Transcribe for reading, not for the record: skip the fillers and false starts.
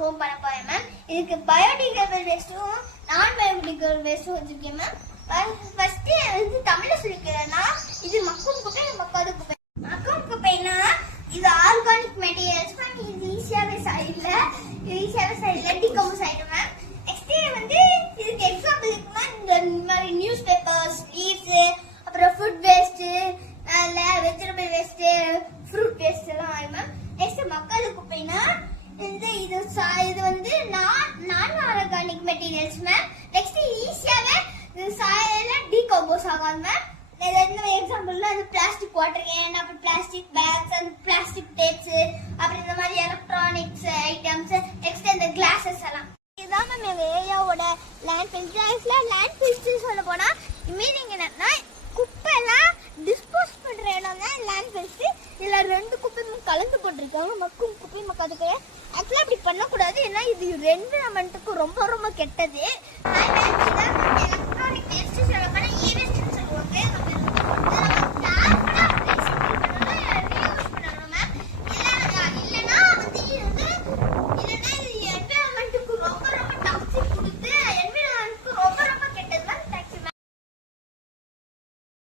Home பண்ண போறேன் ma'am. இதுக்கு பயோடிகிரேடபிள் வேஸ்ட்டும் நான் பயோடிகிரேடபிள் வேஸ்ட்டும் வச்சிருக்கேன் மேம். ஃபர்ஸ்ட் வந்து தமிழ்ல சொல்லிக்கிறேன்னா இது மக்கும் குப்பை மக்காத குப்பை. மக்கும் குப்பைனா இது ஆர்கானிக் மெட்டீரியல்ஸ் மேம். இது ஈஸியாவே சைடுல டிகம்போஸ் ஆயிடும் மேம். நெக்ஸ்ட் வந்து இதுக்கு எக்ஸாம்பிள் இருக்குன்னா இந்த மாதிரி நியூஸ் பேப்பர்ஸ், லீவ்ஸ், அப்புறம் food waste, vegetable waste, fruit waste எல்லாம் ஆகும் மேம். நெக்ஸ்ட் மக்காத குப்பைனா இது வந்து non organic materials ma'am. Next ஈஸியாவே சாயில டீகம்போஸ் ஆகும் மேம். என்ன எக்ஸாம்பிள்னா அந்த பிளாஸ்டிக் வாட்டர் கேன், அப்புறம் பிளாஸ்டிக் பேக்ஸ், அந்த பிளாஸ்டிக் டேப்ஸ், அப்புறம் இந்த மாதிரி எலக்ட்ரானிக்ஸ் ஐட்டம்ஸ், நெக்ஸ்ட் இந்த கிளாஸஸ் எல்லாம். இதுதான் மேம் எங்க ஏரியாவோட லேண்ட்ஃபில்ஸ் சொல்ல போனா மீனிங் என்னன்னா குப்பை எல்லாம் டிஸ்போஸ் பண்ற இடம் தான் லேண்ட்ஃபில்ஸ். இதுல 2 குப்பையும் கலந்து போட்டிருக்காங்க, மக்கும் குப்பை மக்காத குப்பை. ஆக்சுவலா அப்படி பண்ணக்கூடாது, ஏன்னா இது என்விரான்மெண்ட்டுக்கு ரொம்ப ரொம்ப கெட்டது.